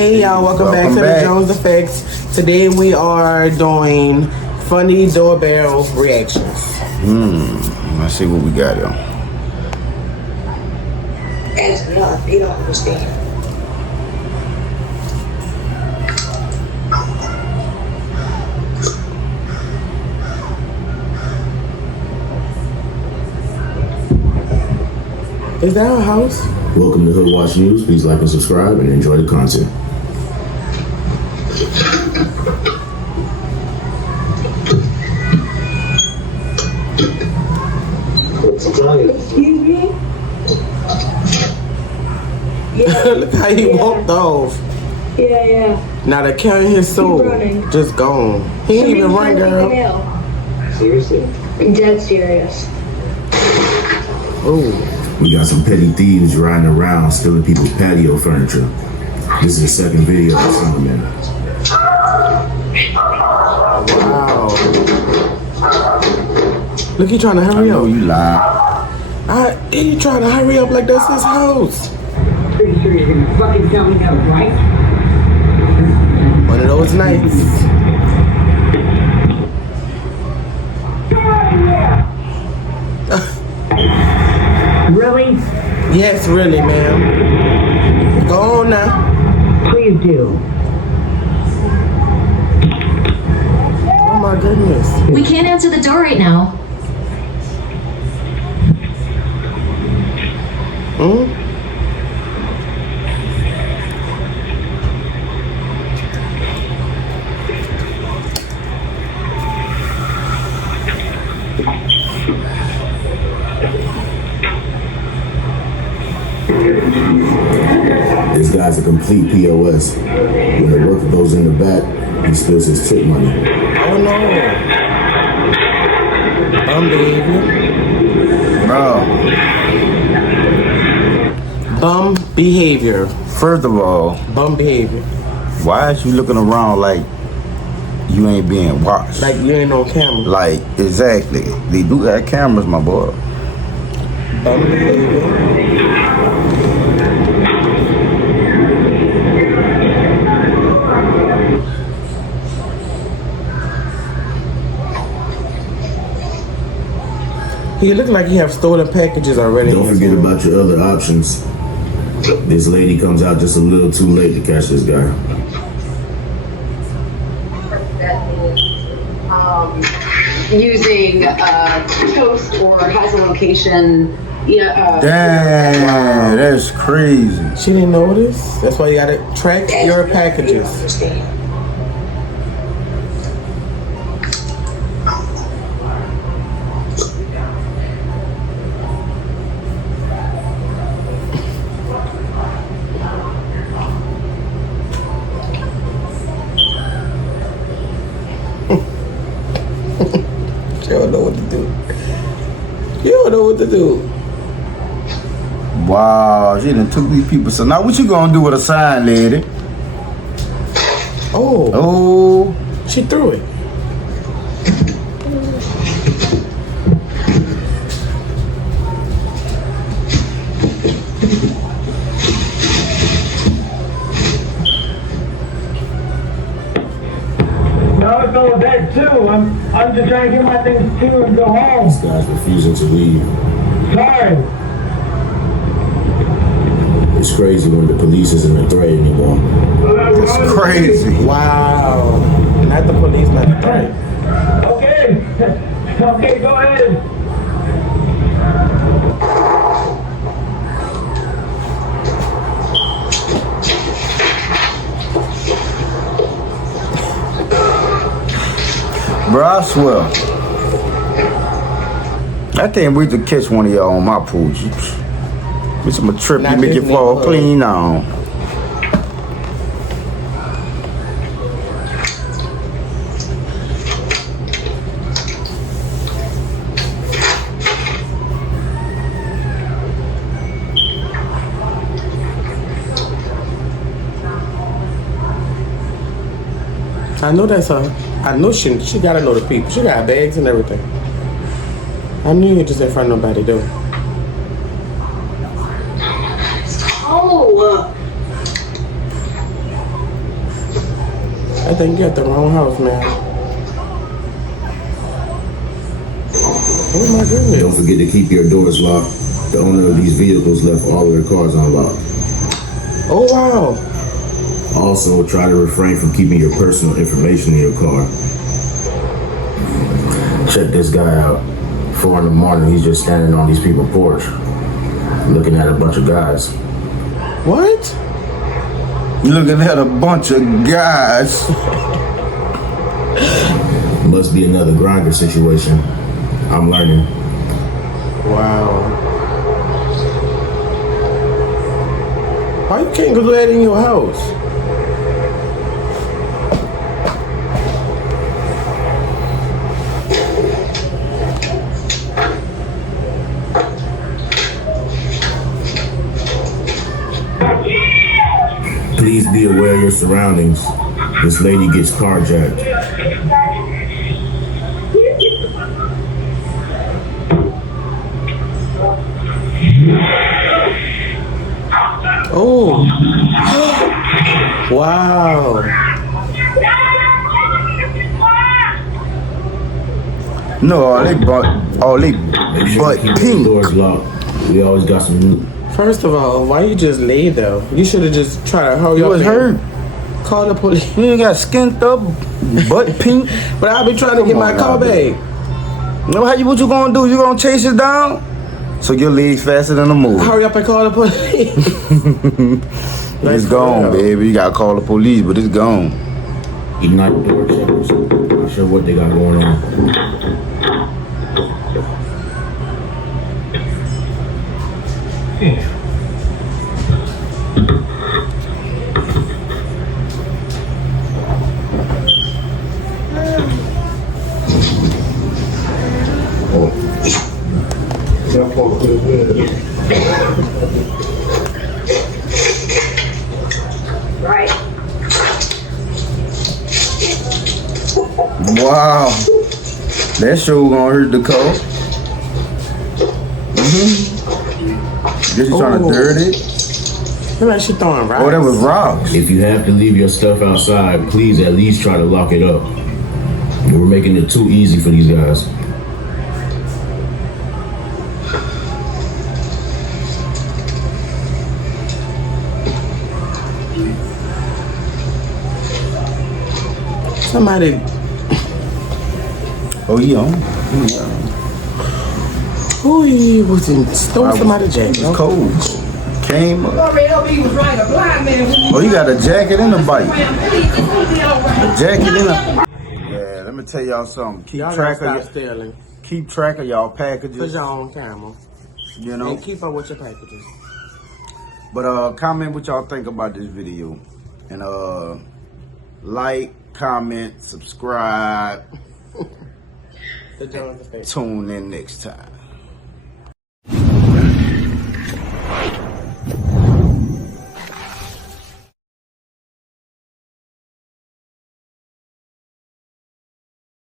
Hey y'all, welcome back to the Jones Effects. Today we are doing funny doorbell reactions. Let's see what we got here. As enough, they don't understand. Is that our house? Welcome to Hood Watch News. Please like and subscribe and enjoy the content. Excuse me? Yeah. Look how he walked off. Yeah. Now they're carrying his soul. Running. Just gone. He ain't even run, girl. Seriously? I'm dead serious. Ooh. We got some petty thieves riding around stealing people's patio furniture. This is the second video of some of them. Wow. Look, he trying to hurry up. You lie. He trying to hurry up like that's his house. Pretty sure you're gonna fucking tell me no, right? One of those nights. Really? Yes, really, ma'am. Go on now. Please do. Oh my goodness. We can't answer the door right now. This guy's a complete POS. When the worker goes in the back, he spills his tip money. Oh no. Behavior. Bro, Bum behavior. first of all, Bum behavior. why is you looking around like you ain't being watched? Like you ain't on camera. Like, exactly. They do got cameras, my boy. Bum behavior. He looked like he have stolen packages already. Don't forget about your other options. This lady comes out just a little too late to catch this guy. Using Toast or has a location. Damn, that's crazy. She didn't notice. That's why you gotta track your packages. Understand. You don't know what to do. You don't know what to do. Wow, she done took these people. So now what you gonna do with a sign, lady? Oh, Oh, she threw it. No, it's over there too. I'm just trying to get my things too and go home. This guy's refusing to leave. Sorry. It's crazy when the police isn't a threat anymore. it's crazy. Wow. Not the police, not the threat. Okay. Okay, go ahead. Bro, I swear. I can't wait to catch one of y'all on my pool. Bitch, I'm a trip. Not You make it Disney fall World. clean on. I know that's her. I know she gotta know the people. She got bags and everything. I knew you just in front of nobody though. Oh. I think you got the wrong house, man. Oh my Don't goodness. forget to keep your doors locked. The owner of these vehicles left all of their cars unlocked. Oh wow. Also, try to refrain from keeping your personal information in your car. Check this guy out. 4 in the morning, he's just standing on these people's porch, looking at a bunch of guys. What? Looking at a bunch of guys. Must be another grinder situation. I'm learning. Wow. Why you can't do that in your house? Please be aware of your surroundings. This lady gets carjacked. Oh. Wow. No, all they butt pink. Doors locked. We always got some new. First of all, why you just lay though? You should have just tried to hurry You up. was and hurt. Call the police. You ain't got skint up, butt pink. But I'll be trying to get my car back. No, what you gonna do? You gonna chase it down? So your legs faster than the move. Hurry up and call the police. It's gone, baby. You gotta call the police, but it's gone. Ignite door checkers. Not sure what they got going on. Right. Wow. That sure gonna hurt the car. Guess you trying to dirt it? Look like she throwing rocks. Oh, that was rocks. If you have to leave your stuff outside, please at least try to lock it up. We're making it too easy for these guys. Somebody. Oh, yeah. Who he was in? Stole somebody's jacket. It's cold. Came up. Oh, you got a jacket and a bike. A jacket and a. Yeah, let me tell y'all something. Y'all gotta stop stealing. Keep track of y'all Put packages. your own camera. You know. And keep up with your packages. But comment what y'all think about this video. And like, comment, subscribe. The Jones effect. Tune in next time.